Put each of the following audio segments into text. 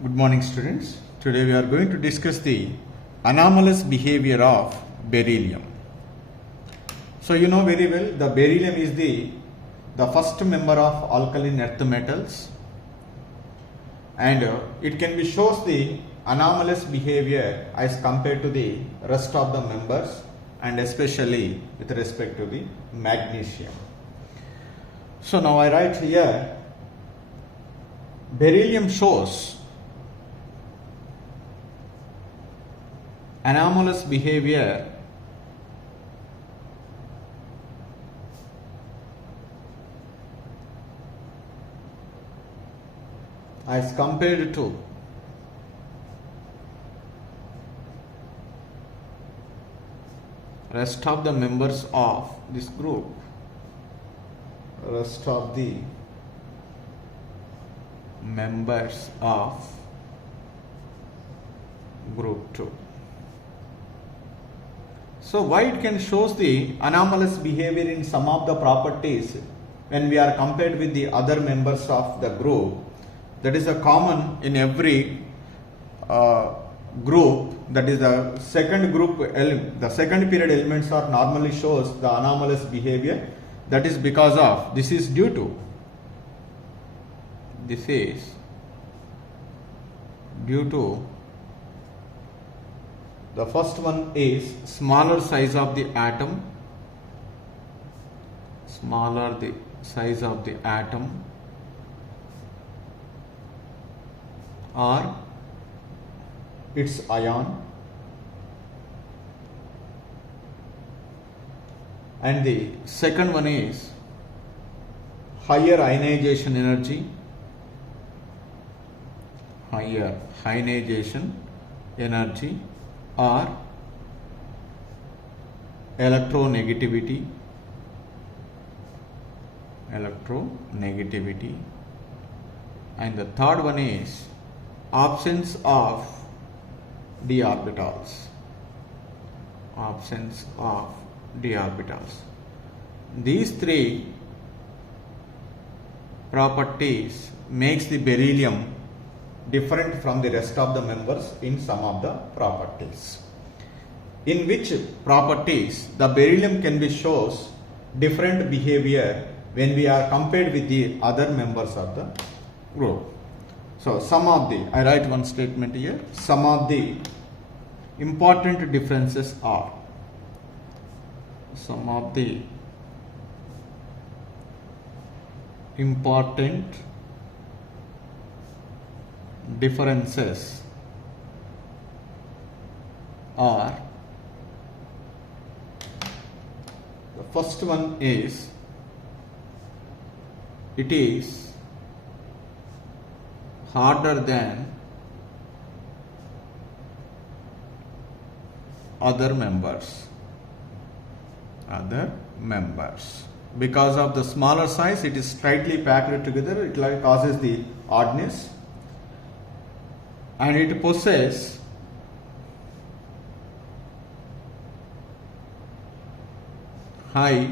Good morning, students. Today we are going to discuss the anomalous behavior of beryllium. So you know very well the beryllium is the first member of alkaline earth metals, and it can be shows the anomalous behavior as compared to the rest of the members, and especially with respect to the magnesium. So now I write here beryllium shows anomalous behavior as compared to rest of the members of this group, rest of the members of group 2. So why it can shows the anomalous behavior in some of the properties when we are compared with the other members of the group? That is a common in every group. That is the second group, the second period elements are normally shows the anomalous behavior. That is because of, this is due to the first one is smaller size of the atom, smaller the size of the atom, or its ion, and the second one is higher ionization energy, higher ionization energy, or electronegativity, and the third one is absence of d orbitals, These three properties makes the beryllium different from the rest of the members in some of the properties. In which properties the beryllium can be shows different behavior when we are compared with the other members of the group. So some of the, I write one statement here, some of the important differences are, some of the important differences are, the first one is, it is harder than other members. Because of the smaller size, it is tightly packed together, it causes the oddness, and it possesses high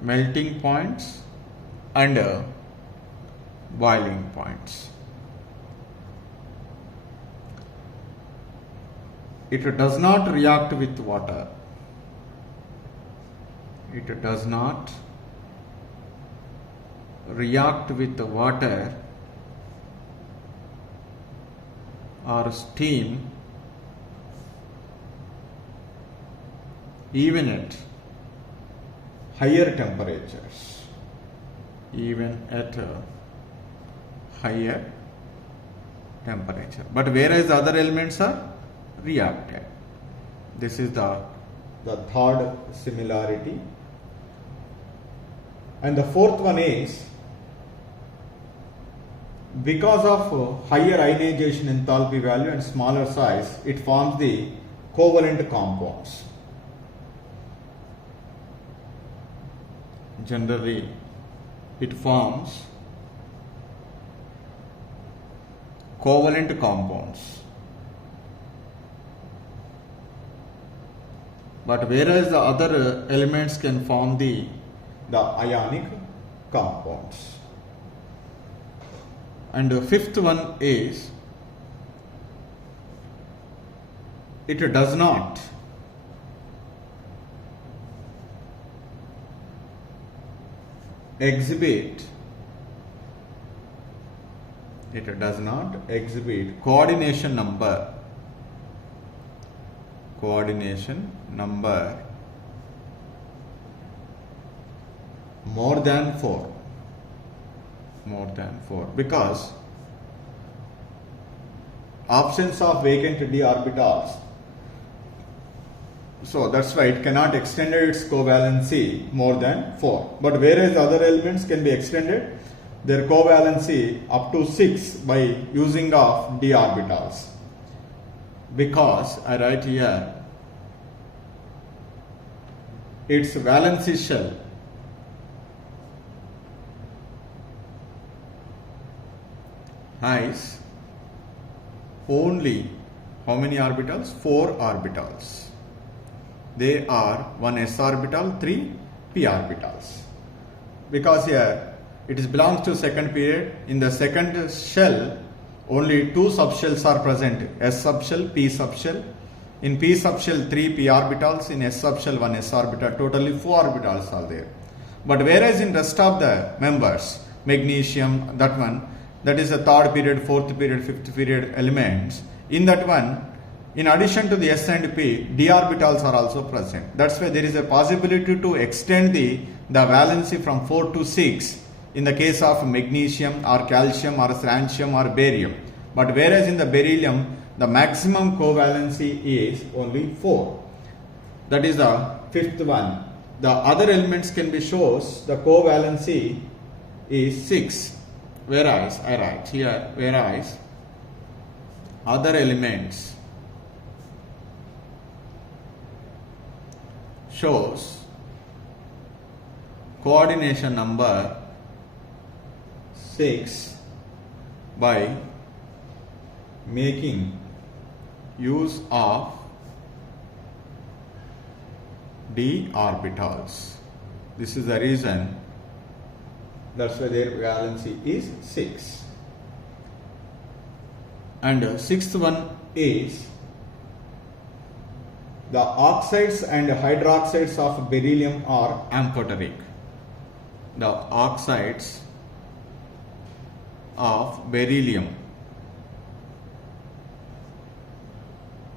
melting points and boiling points. It does not react with water. It does not react with the water or steam even at higher temperatures, but whereas other elements are reacted. This is the third similarity. And the fourth one is, because of higher ionization enthalpy value and smaller size, it forms the covalent compounds. Generally, it forms covalent compounds. But whereas the other elements can form the ionic compounds. And the fifth one is it does not exhibit coordination number more than 4 because absence of vacant d orbitals, so that's why it cannot extend its covalency more than 4, but whereas other elements can be extended their covalency up to 6 by using of d orbitals, because I write here its valency shell has only how many orbitals? 4 orbitals. They are 1 s orbital, 3 p orbitals. Because here it is belongs to second period. In the second shell, only 2 subshells are present: s subshell, p subshell. In p subshell, 3 p orbitals. In s subshell, 1 s orbital. Totally 4 orbitals are there. But whereas in rest of the members, magnesium, that one, that is the third period, fourth period, fifth period elements. In that one, in addition to the s and p, d orbitals are also present. That's why there is a possibility to extend the valency from 4 to 6 in the case of magnesium or calcium or strontium or barium. But whereas in the beryllium, the maximum covalency is only 4. That is the fifth one. The other elements can be shows the covalency is 6. Whereas I write here, whereas other elements shows coordination number 6 by making use of d orbitals. This is the reason. That's why their valency is 6. And sixth one is the oxides and hydroxides of beryllium are amphoteric. The oxides of beryllium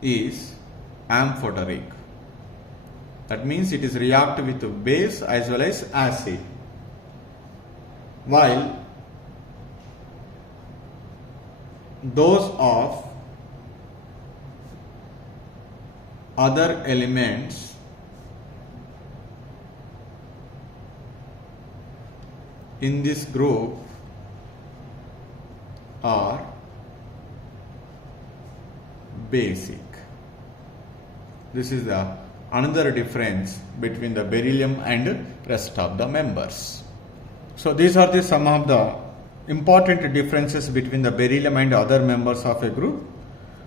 is amphoteric. That means it is react with base as well as acid. While those of other elements in this group are basic. This is the another difference between the beryllium and rest of the members. So these are the some of the important differences between the beryllium and other members of a group.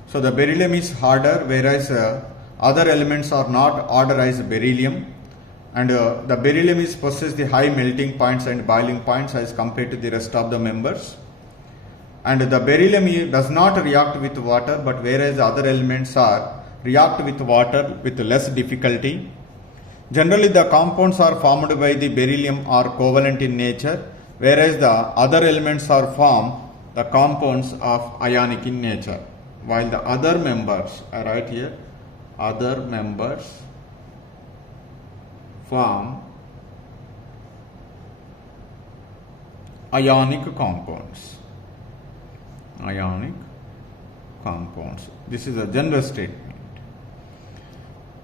So the beryllium is harder, whereas other elements are not harder as beryllium, and the beryllium is possesses the high melting points and boiling points as compared to the rest of the members. And the beryllium does not react with water, but whereas other elements are react with water with less difficulty. Generally, the compounds are formed by the beryllium are covalent in nature, whereas the other elements are formed the compounds of ionic in nature. While the other members, I write here, other members form ionic compounds. Ionic compounds. This is a general statement.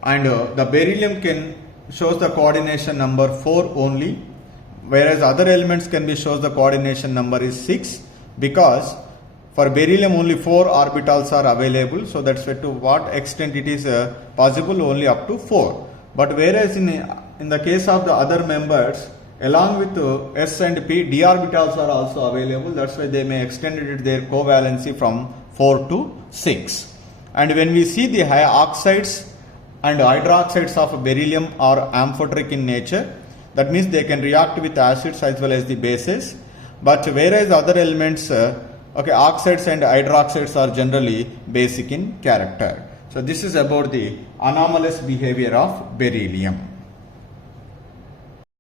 And the beryllium can shows the coordination number 4 only, whereas other elements can be shows the coordination number is 6, because for beryllium only 4 orbitals are available. So that's why to what extent it is possible only up to 4. But whereas in the case of the other members, along with s and p, d orbitals are also available. That's why they may extend their covalency from 4 to 6. And when we see the high oxides and hydroxides of beryllium are amphoteric in nature, that means they can react with acids as well as the bases. But whereas other elements Okay, oxides and hydroxides are generally basic in character. So this is about the anomalous behavior of beryllium.